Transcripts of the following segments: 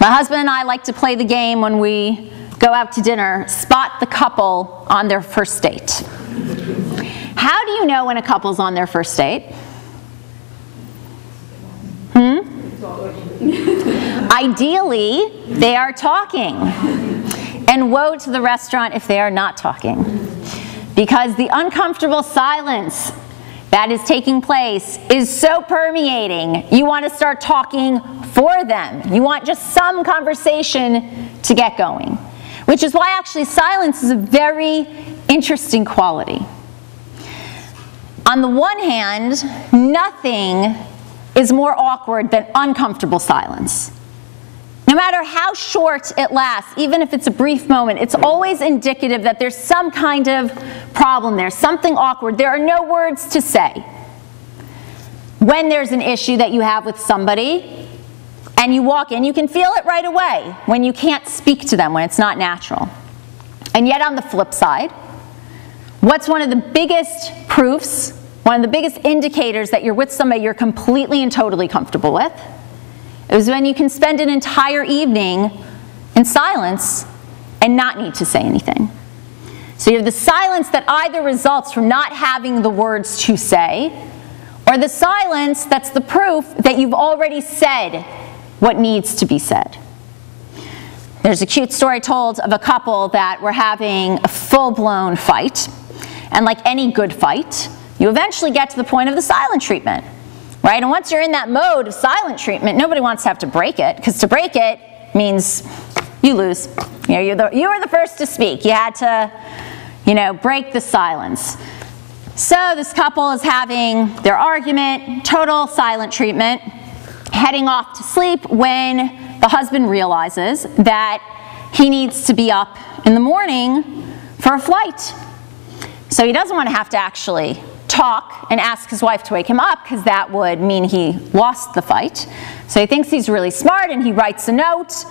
My husband and I like to play the game when we go out to dinner, spot the couple on their first date. How do you know when a couple's on their first date? Ideally, they are talking. And woe to the restaurant if they are not talking. Because the uncomfortable silence that is taking place is so permeating, you want to start talking for them. You want just some conversation to get going. Which is why actually silence is a very interesting quality. On the one hand, nothing is more awkward than uncomfortable silence. No matter how short it lasts, even if it's a brief moment, it's always indicative that there's some kind of problem there, something awkward. There are no words to say. When there's an issue that you have with somebody, and you walk in, you can feel it right away when you can't speak to them, when it's not natural. And yet on the flip side, what's one of the biggest proofs, one of the biggest indicators that you're with somebody you're completely and totally comfortable with? It was when you can spend an entire evening in silence and not need to say anything. So you have the silence that either results from not having the words to say, or the silence that's the proof that you've already said what needs to be said. There's a cute story told of a couple that were having a full-blown fight. And like any good fight, you eventually get to the point of the silent treatment. Right? And once you're in that mode of silent treatment, nobody wants to have to break it, because to break it means you lose. You know, you were the first to speak. You had to, break the silence. So this couple is having their argument, total silent treatment, heading off to sleep when the husband realizes that he needs to be up in the morning for a flight. So he doesn't want to have to actually talk and ask his wife to wake him up, because that would mean he lost the fight. So he thinks he's really smart, and he writes a note.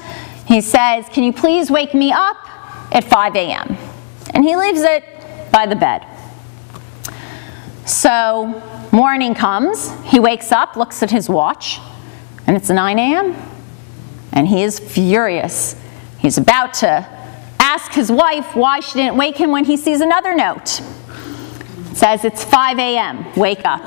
He says, "Can you please wake me up at 5 a.m.? And he leaves it by the bed. So morning comes, he wakes up, looks at his watch, and it's 9 a.m. And he is furious. He's about to ask his wife why she didn't wake him when he sees another note. Says it's 5 a.m., wake up.